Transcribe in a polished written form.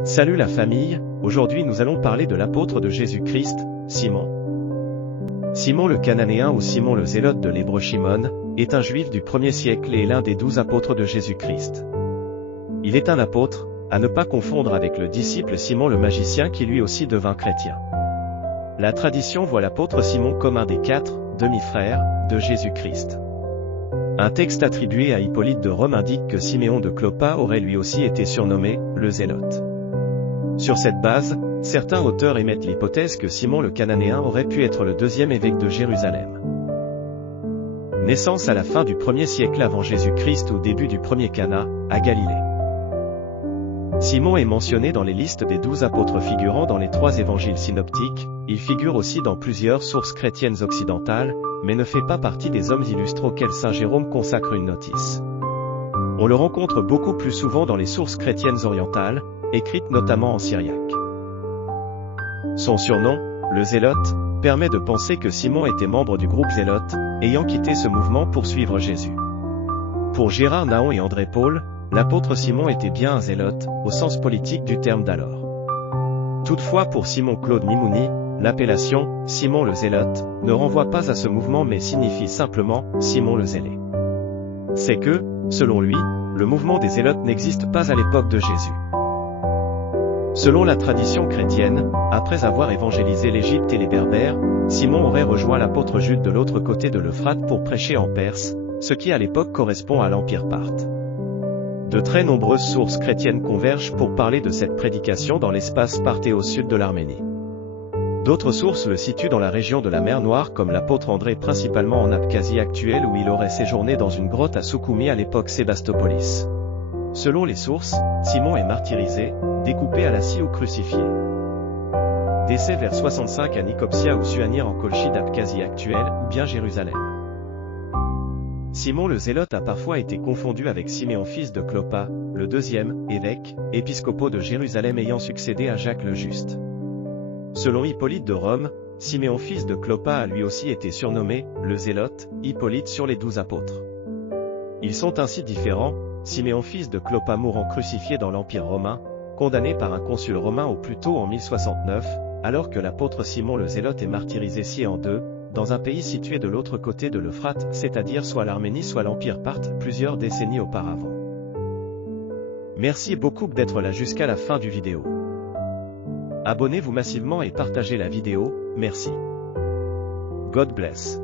Salut la famille, aujourd'hui nous allons parler de l'apôtre de Jésus-Christ, Simon. Simon le Cananéen ou Simon le Zélote de l'hébreu Shimon, est un juif du 1er siècle et l'un des 12 apôtres de Jésus-Christ. Il est un apôtre, à ne pas confondre avec le disciple Simon le magicien qui lui aussi devint chrétien. La tradition voit l'apôtre Simon comme un des 4 demi-frères de Jésus-Christ. Un texte attribué à Hippolyte de Rome indique que Siméon de Clopas aurait lui aussi été surnommé le Zélote. Sur cette base, certains auteurs émettent l'hypothèse que Simon le Cananéen aurait pu être le deuxième évêque de Jérusalem. Naissance à la fin du 1er siècle avant Jésus-Christ ou début du premier Cana, à Galilée. Simon est mentionné dans les listes des 12 apôtres figurant dans les 3 évangiles synoptiques, il figure aussi dans plusieurs sources chrétiennes occidentales, mais ne fait pas partie des hommes illustres auxquels saint Jérôme consacre une notice. On le rencontre beaucoup plus souvent dans les sources chrétiennes orientales, écrites notamment en syriaque. Son surnom, le Zélote, permet de penser que Simon était membre du groupe Zélote, ayant quitté ce mouvement pour suivre Jésus. Pour Gérard Naon et André Paul, l'apôtre Simon était bien un zélote, au sens politique du terme d'alors. Toutefois pour Simon Claude Mimouni, l'appellation « Simon le Zélote » ne renvoie pas à ce mouvement mais signifie simplement « Simon le Zélé ». C'est que, selon lui, le mouvement des Zélotes n'existe pas à l'époque de Jésus. Selon la tradition chrétienne, après avoir évangélisé l'Égypte et les Berbères, Simon aurait rejoint l'apôtre Jude de l'autre côté de l'Euphrate pour prêcher en Perse, ce qui à l'époque correspond à l'Empire parthe. De très nombreuses sources chrétiennes convergent pour parler de cette prédication dans l'espace parthéo au sud de l'Arménie. D'autres sources le situent dans la région de la mer Noire comme l'apôtre André principalement en Abkhazie actuelle où il aurait séjourné dans une grotte à Soukoumi à l'époque Sébastopolis. Selon les sources, Simon est martyrisé, découpé à la scie ou crucifié. Décès vers 65 à Nicosia ou Suanir en Colchie d'Abkhazie actuelle ou bien Jérusalem. Simon le Zélote a parfois été confondu avec Siméon fils de Clopas, le deuxième évêque, épiscopo de Jérusalem ayant succédé à Jacques le Juste. Selon Hippolyte de Rome, Siméon fils de Clopas a lui aussi été surnommé le Zélote, Hippolyte sur les 12 apôtres. Ils sont ainsi différents, Siméon fils de Clopas mourant crucifié dans l'Empire romain, condamné par un consul romain au plus tôt en 1069, alors que l'apôtre Simon le Zélote est martyrisé scié en deux, dans un pays situé de l'autre côté de l'Euphrate, c'est-à-dire soit l'Arménie soit l'Empire parthe, plusieurs décennies auparavant. Merci beaucoup d'être là jusqu'à la fin du vidéo. Abonnez-vous massivement et partagez la vidéo, merci. God bless.